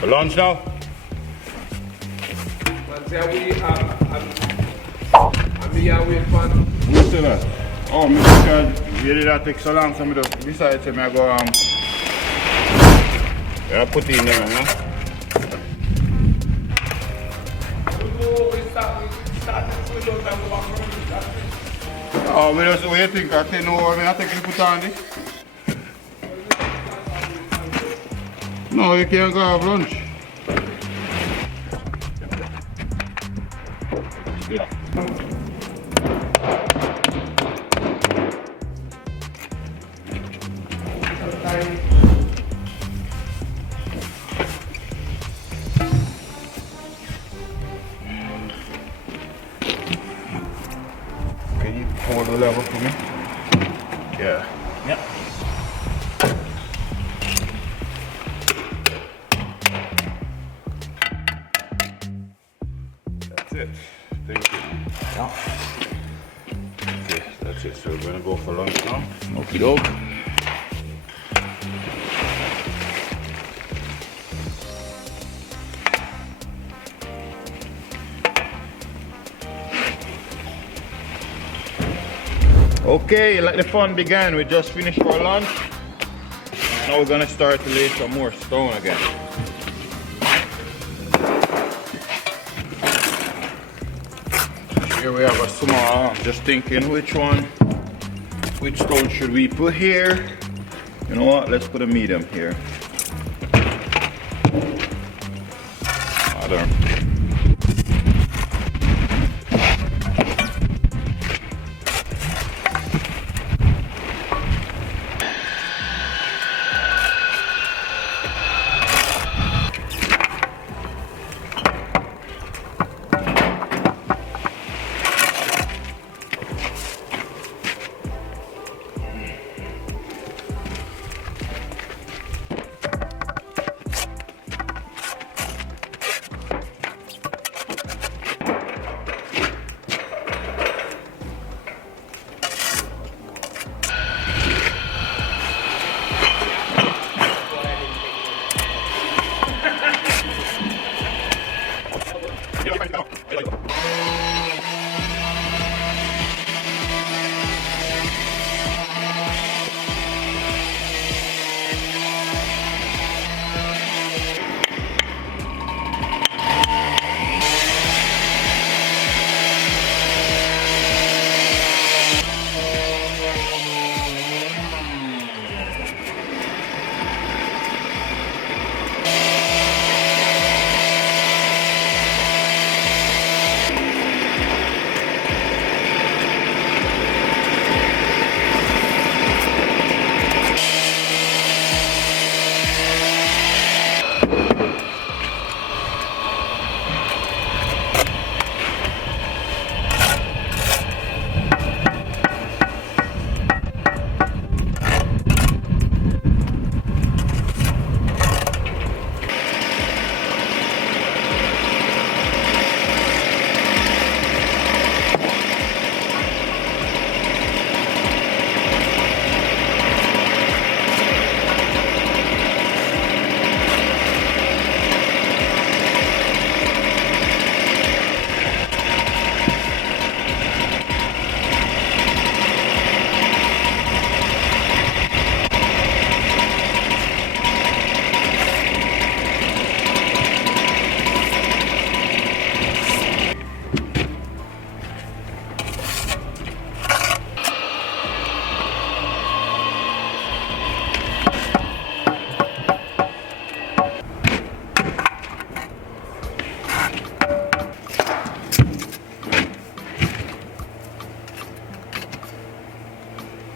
For lunch now? I'm here waiting for. Who's still that? Oh, because you did that take so long, so I just decided to go yeah, put it in there, huh? Oh, we just what you think? I think no, I think you put on this. No, you can't go have lunch. Yeah. Can you hold the level for me? Yeah. Yep. That's it. Thank you. Ja. Okay, that's it. So we're gonna go for lunch now. Okie doke. Okay, let the fun begin. We just finished our lunch. Now we're gonna start to lay some more stone again. Here we have a small, I'm just thinking which stone should we put here? You know what, let's put a medium here. I don't know.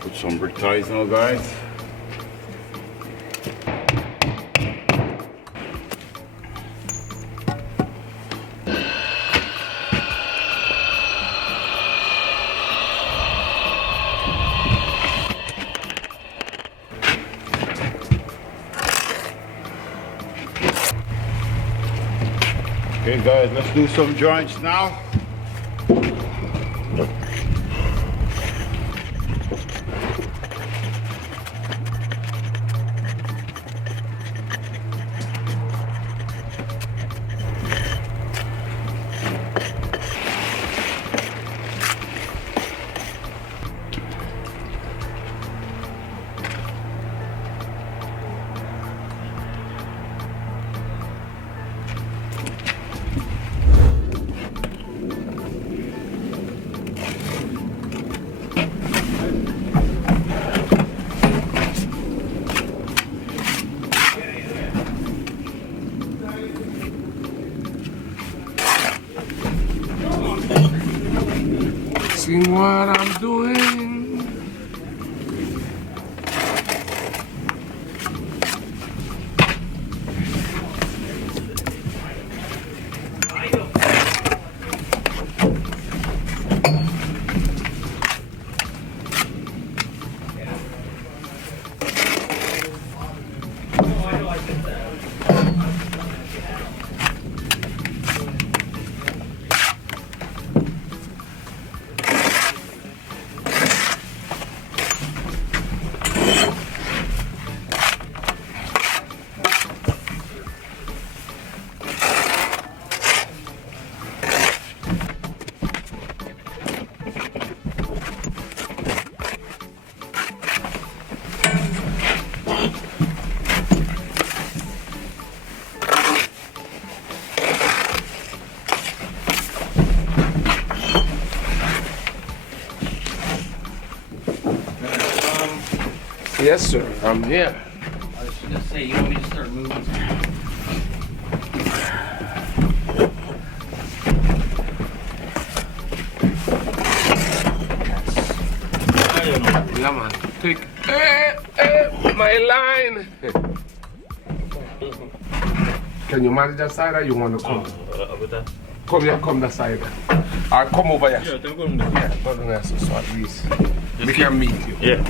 Put some brick ties now, guys. Okay guys, let's do some joints now. Asking what I'm doing. Yes, sir. I'm here. I was just gonna say, you want me to start moving? Yeah, man. Take my line. Can you manage that side or you want to come? With that? Come here, come that side. Or come over here. Yeah, they're going to Yeah, go to there, so at least we can meet you. Yeah.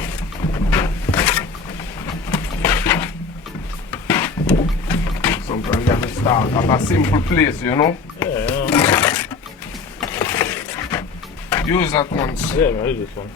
Sometimes you have to start at a simple place, you know? Yeah. Use that once. Yeah, I use this one.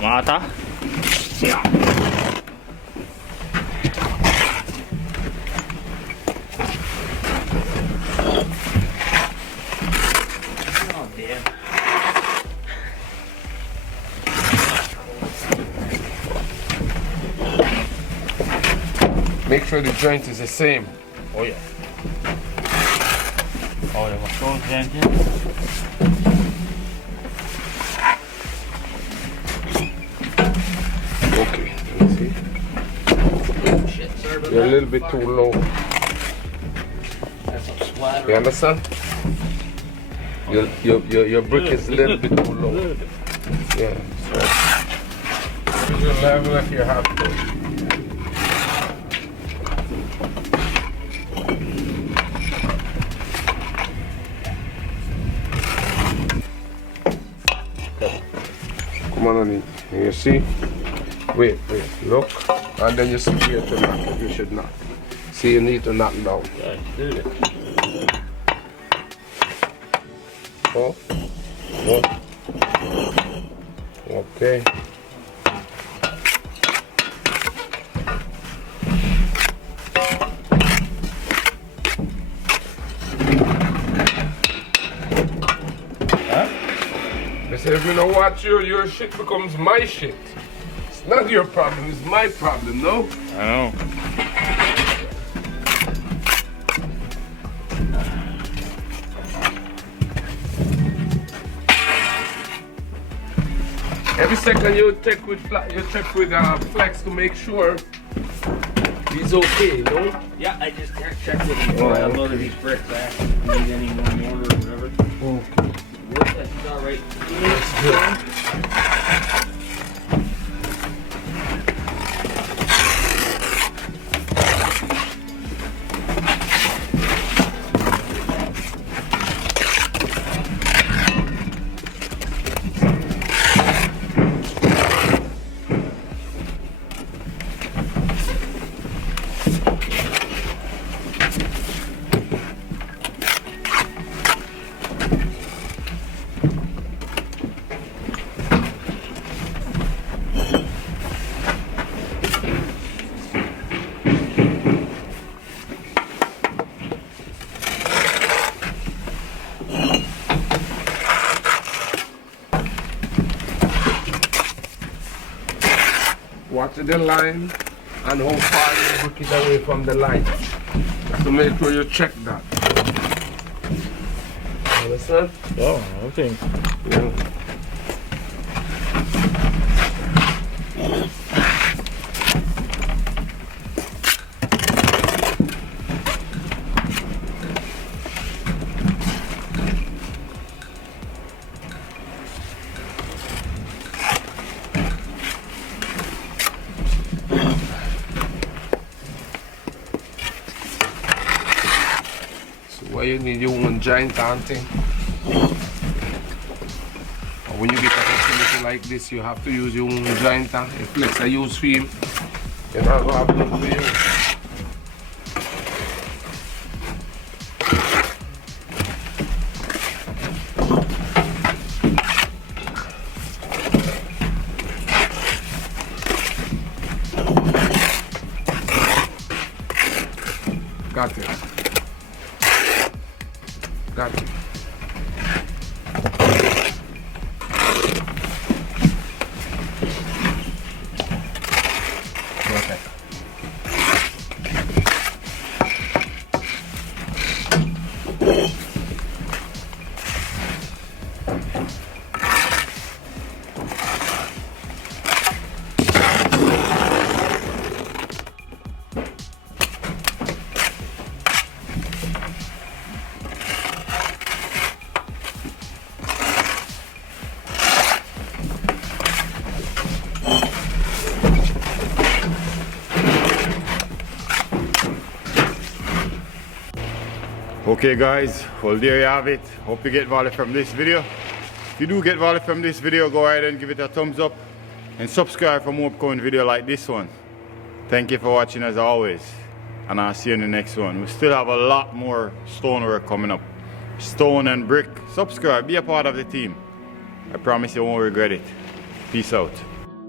Mata? Yeah. Oh, damn. Make sure the joint is the same. Oh, yeah. Oh, yeah, what's going on, Okay, let's see. Shit, sorry about You're a that. little bit too low. That's some splatter. You understand? Your brick is a little bit too low. Yeah. So use your level if you have to. Come on, honey. You see? Wait, look. And then you see here to knock it. You should knock. See, you need to knock down. Yeah, do it. Oh. Oh. Okay. I said, if you don't watch your shit becomes my shit. It's not your problem, it's my problem, no? I know. Every second you check with Flex to make sure he's okay, no? Yeah, I just checked with him before I unloaded these bricks. I didn't need any more mortar or whatever. Okay. He's all right. That's good. the line and how far you book it away from the line. You have to make sure you check that. Understand? Oh, okay. Yeah. Why you need your own giant arm thing. And when you get a facility like this, you have to use your own giant arm. If let's say use film, you're not going to have nothing to use. Got it. Got it. Okay. Okay guys, well there you have it. Hope you get value from this video. If you do get value from this video, go ahead and give it a thumbs up and subscribe for more upcoming video like this one. Thank you for watching as always, and I'll see you in the next one. We still have a lot more stonework coming up. Stone and brick. Subscribe, be a part of the team. I promise you won't regret it. Peace out.